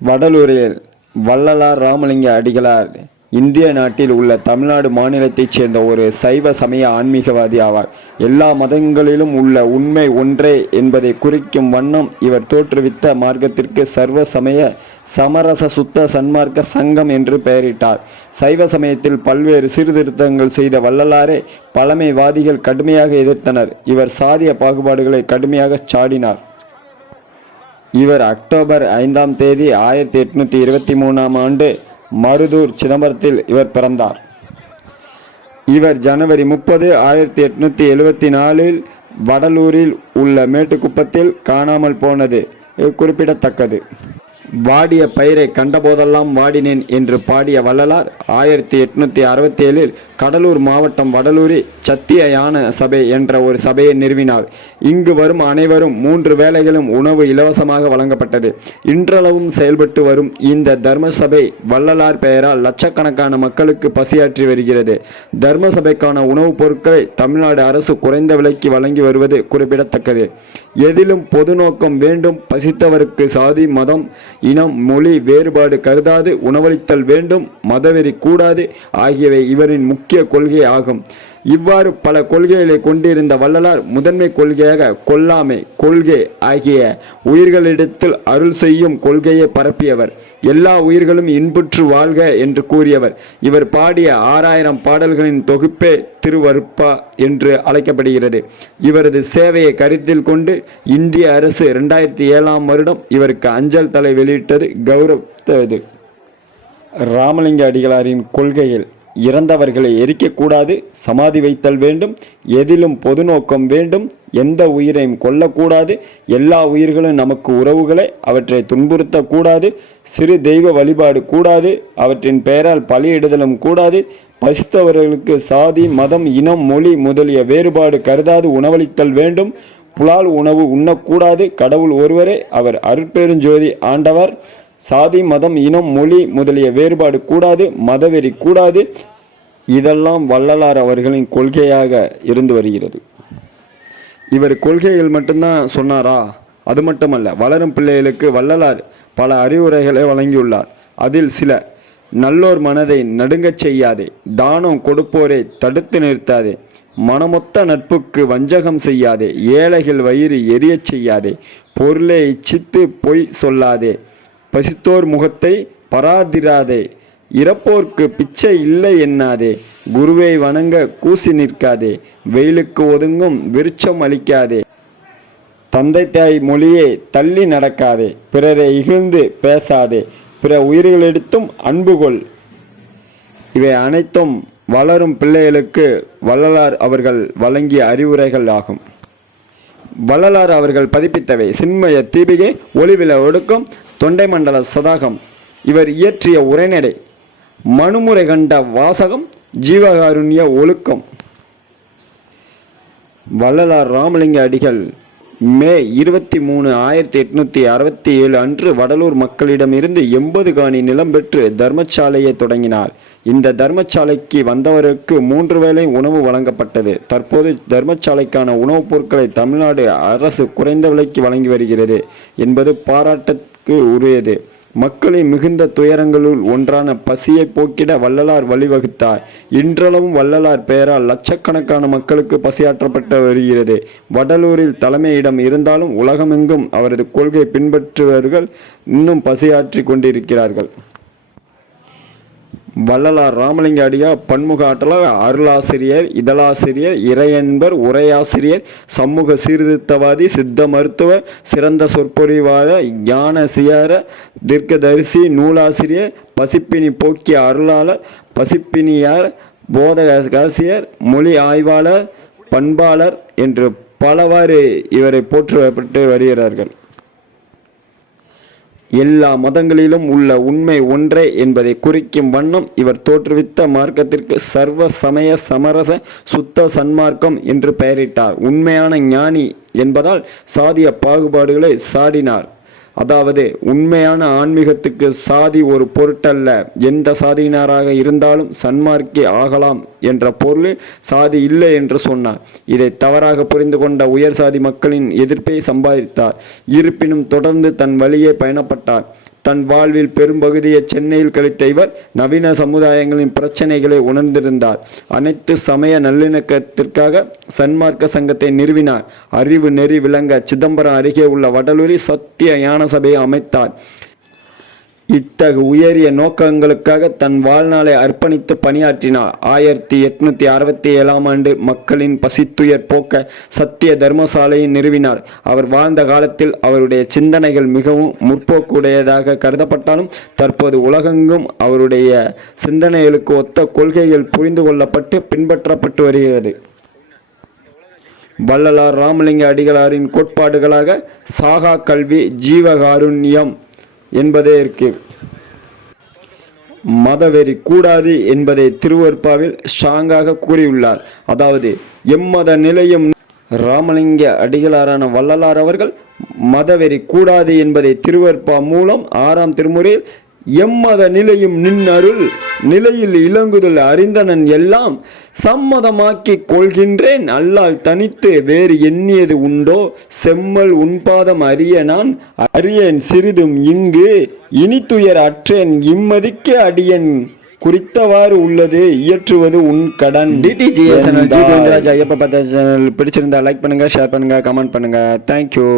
வடலூரில் வள்ளலார் ராமலிங்க அடிகளார் இந்திய நாட்டில் உள்ள தமிழ்நாடு மாநிலத்தைச் சேர்ந்த ஒரு சைவ சமய ஆன்மீகவாதி ஆவார். எல்லா மதங்களிலும் உள்ள உண்மை ஒன்றே என்பதை குறிக்கும் வண்ணம் இவர் தோற்றுவித்த மார்க்கத்திற்கு சர்வ சமய சமரச சுத்த சன்மார்க்க சங்கம் என்று பெயரிட்டார். சைவ சமயத்தில் பல்வேறு சீர்திருத்தங்கள் செய்த வள்ளலாரை பழமைவாதிகள் கடுமையாக எதிர்த்தனர். இவர் சாதிய பாகுபாடுகளை கடுமையாக சாடினார். இவர் அக்டோபர் 5ஆம் தேதி 1823ஆம் ஆண்டு மருதூர் சிதம்பரத்தில் இவர் பிறந்தார். இவர் ஜனவரி 30, 1874இல் வடலூரில் உள்ள மேட்டுக்குப்பத்தில் காணாமல் போனது குறிப்பிடத்தக்கது. வாடிய பயிரை கண்டபோதெல்லாம் வாடினேன் என்று பாடிய வள்ளலார் 1867இல் கடலூர் மாவட்டம் வடலூரில் சத்திய யான சபை என்ற ஒரு சபையை நிறுவினார். இங்கு வரும் அனைவரும் 3 வேளைகளும் உணவு இலவசமாக வழங்கப்பட்டது. இன்றளவும் செயல்பட்டு வரும் இந்த தர்ம சபை வள்ளலார் பெயரால் லட்சக்கணக்கான மக்களுக்கு பசியாற்றி வருகிறது. தர்ம சபைக்கான உணவுப் பொருட்களை தமிழ்நாடு அரசு குறைந்த விலைக்கு வழங்கி வருவது குறிப்பிடத்தக்கது. எதிலும் பொது நோக்கம் வேண்டும். பசித்தவருக்கு சாதி மதம் இனம் மொழி வேறுபாடு கருதாது உணவளித்தல் வேண்டும். மதவெறி கூடாது ஆகியவை இவரின் முக்கிய கொள்கை ஆகும். இவ்வாறு பல கொள்கைகளை கொண்டிருந்த வள்ளலார் முதன்மை கொள்கையாக கொல்லாமை கொள்கை ஆகிய உயிர்களிடத்தில் அருள் செய்யும் கொள்கையை பரப்பியவர். எல்லா உயிர்களும் இன்புற்று வாழ்க என்று கூறியவர். இவர் பாடிய 6000 பாடல்களின் தொகுப்பே திருவருட்பா என்று அழைக்கப்படுகிறது. இவரது சேவையை கருத்தில் கொண்டு இந்திய அரசு 2007ஆம் வருடம் இவருக்கு அஞ்சல் தலை வெளியிட்டது கௌரவித்தது. ராமலிங்க அடிகளாரின் கொள்கையில் இறந்தவர்களை எரிக்கக்கூடாது, சமாதி வைத்தல் வேண்டும், எதிலும் பொது நோக்கம் வேண்டும், எந்த உயிரையும் கொல்லக்கூடாது, எல்லா உயிர்களும் நமக்கு உறவுகளை, அவற்றை துன்புறுத்தக்கூடாது, சிறு தெய்வ வழிபாடு கூடாது, அவற்றின் பெயரால் பலியிடுதலும் கூடாது, பசித்தவர்களுக்கு சாதி மதம் இனம் மொழி முதலிய வேறுபாடு கருதாது உணவளித்தல் வேண்டும், புலால் உணவு உண்ணக்கூடாது, கடவுள் ஒருவரே, அவர் அருட்பெருஞ்சோதி ஆண்டவர், சாதி மதம் இனம் மொழி முதலிய வேறுபாடு கூடாது, மதவெறி கூடாது. இதெல்லாம் வள்ளலார் அவர்களின் கொள்கையாக இருந்து வருகிறது. இவர் கொள்கைகள் மட்டும்தான் சொன்னாரா? அது மட்டுமல்ல, வளரும் பிள்ளைகளுக்கு வள்ளலார் பல அறிவுரைகளை வழங்கியுள்ளார். அதில் சில: நல்லோர் மனதை நடுங்கச் செய்யாதே, தானம் கொடுப்போரை தடுத்து நிறுத்தாதே, மனமொத்த நட்புக்கு வஞ்சகம் செய்யாதே, ஏழைகள் வயிறு எரியச் செய்யாதே, பொருளை இச்சித்து பொய் சொல்லாதே, பசித்தோர் முகத்தை பராதிராதே, இறப்போர்க்கு பிச்சை இல்லை எண்ணாதே, குருவை வணங்க கூசி நிற்காதே, வெயிலுக்கு ஒதுங்கும் விருட்சம் அளிக்காதே, தந்தை தாய் மொழியை தள்ளி நடக்காதே, பிறரை இகழ்ந்து பேசாதே, பிற உயிர்களிடத்தும் அன்பு கொள். இவை அனைத்தும் வளரும் பிள்ளைகளுக்கு வள்ளலார் அவர்கள் வழங்கிய அறிவுரைகள் ஆகும். வள்ளலார் அவர்கள் பதிப்பித்தவை: சின்மய தீபிகை, ஒளிவில ஒடுக்கம், தொண்டை மண்டல சதாகம். இவர் இயற்றிய உரைநடை, மனுமுறை கண்ட வாசகம், ஜீவகாருண்ய ஒழுக்கம். வள்ளலார் ராமலிங்க அடிகள் மே 23, 1867 அன்று வடலூர் மக்களிடமிருந்து 80 காணி நிலம் பெற்று தர்மசாலையை தொடங்கினார். இந்த தர்மசாலைக்கு வந்தவருக்கு 3 வேளை உணவு வழங்கப்பட்டது. தற்போது தர்மசாலைக்கான உணவுப் பொருட்களை தமிழ்நாடு அரசு குறைந்த விலைக்கு வழங்கி வருகிறது என்பது பாராட்டுக்கு உரியது. மக்களின் மிகுந்த துயரங்களுள் ஒன்றான பசியை போக்கிட வள்ளலார் வழிவகுத்தார். இன்றளவும் வள்ளலார் பெயரால் லட்சக்கணக்கான மக்களுக்கு பசியாற்றப்பட்டு வருகிறது. வடலூரில் தலைமையிடம் இருந்தாலும் உலகமெங்கும் அவரது கொள்கை பின்பற்றுபவர்கள் இன்னும் பசியாற்றி கொண்டிருக்கிறார்கள். வள்ளலார் ராமலிங்க அடிகளார் பன்முக ஆற்றலாக அருளாசிரியர், இதழாசிரியர், இறையன்பர், உரையாசிரியர், சமூக சீர்திருத்தவாதி, சித்த மருத்துவர், சிறந்த சொற்பொழிவாளர், ஞான சியார தீர்க்கதரிசி, நூலாசிரியர், பசிப்பினி போக்கிய அருளாளர், பசிப்பினியார், போதகாசிரியர், மொழி ஆய்வாளர், பண்பாளர் என்று பலவாறு இவரை போற்றப்பட்டு வருகிறார்கள். எல்லா மதங்களிலும் உள்ள உண்மை ஒன்றே என்பதை குறிக்கும் வண்ணம் இவர் தோற்றுவித்த மார்க்கத்திற்கு சர்வ சமய சமரச சுத்த சன்மார்க்கம் என்று பெயரிட்டார். உண்மையான ஞானி என்பதால் சாதிய பாகுபாடுகளை சாடினார். அதாவது உண்மையான ஆன்மீகத்துக்கு சாதி ஒரு பொருட்டல்ல, எந்த சாதியினராக இருந்தாலும் சன்மார்க்கி ஆகலாம் என்ற பொருளில் சாதி இல்லை என்று சொன்னார். இதை தவறாக புரிந்து கொண்ட உயர் சாதி மக்களின் எதிர்ப்பை சம்பாதித்தார். இருப்பினும் தொடர்ந்து தன் வழியே பயணப்பட்டார். தன் வாழ்வில் பெரும்பகுதியை சென்னையில் கழித்த இவர் நவீன சமுதாயங்களின் பிரச்சனைகளை உணர்ந்திருந்தார். அனைத்து சமய நல்லிணக்கத்திற்காக சன்மார்க்க சங்கத்தை நிறுவினார். அறிவு நெறி விளங்க சிதம்பரம் அருகே உள்ள வடலூரில் சத்திய ஞான சபையை அமைத்தார். இத்தகு உயரிய நோக்கங்களுக்காக தன் வாழ்நாளை அர்ப்பணித்து பணியாற்றினார். 1867ஆம் ஆண்டு மக்களின் பசித்துயர் போக்க சத்திய தர்மசாலையை நிறுவினார். அவர் வாழ்ந்த காலத்தில் அவருடைய சிந்தனைகள் மிகவும் முற்போக்குடையதாக கருதப்பட்டாலும் தற்போது உலகெங்கும் அவருடைய சிந்தனைகளுக்கு ஒத்த கொள்கைகள் புரிந்து கொள்ளப்பட்டு பின்பற்றப்பட்டு வருகிறது. வள்ளலார் ராமலிங்க அடிகளாரின் கோட்பாடுகளாக சாகா கல்வி, ஜீவகாருண்யம் என்பதே இருக்கு. மதவெறி கூடாது என்பதை திருவருட்பாவில் ஸ்ட்ராங்காக கூறியுள்ளார். அதாவது எம்மத நிலையும் ராமலிங்க அடிகளாரான வள்ளலார் அவர்கள் மதவெறி கூடாது என்பதை திருவருட்பா மூலம் 6ஆம் திருமுறையில் எம்மத நிலையும் நின்னருள் நிலையில் இளங்குதல் அறிந்தனன் எல்லாம் சம்மதமாக்கிக் கொள்கின்றேன் அல்லால் தனித்து வேறு எண்ணியது உண்டோ செம்மல் உண்பாதம் அறிய நான் அறியேன் சிறிதும் இங்கு இனித்துயர் அற்றேன் இம்மதிக்கு அடியன் குறித்தவாறு உள்ளது இயற்றுவது உன் கடன். DTGS சேனல் ஐயப்ப பக்தர் சேனல் பிடிச்சிருந்தா லைக் பண்ணுங்க, ஷேர் பண்ணுங்க, கமெண்ட் பண்ணுங்க. தேங்க்யூ.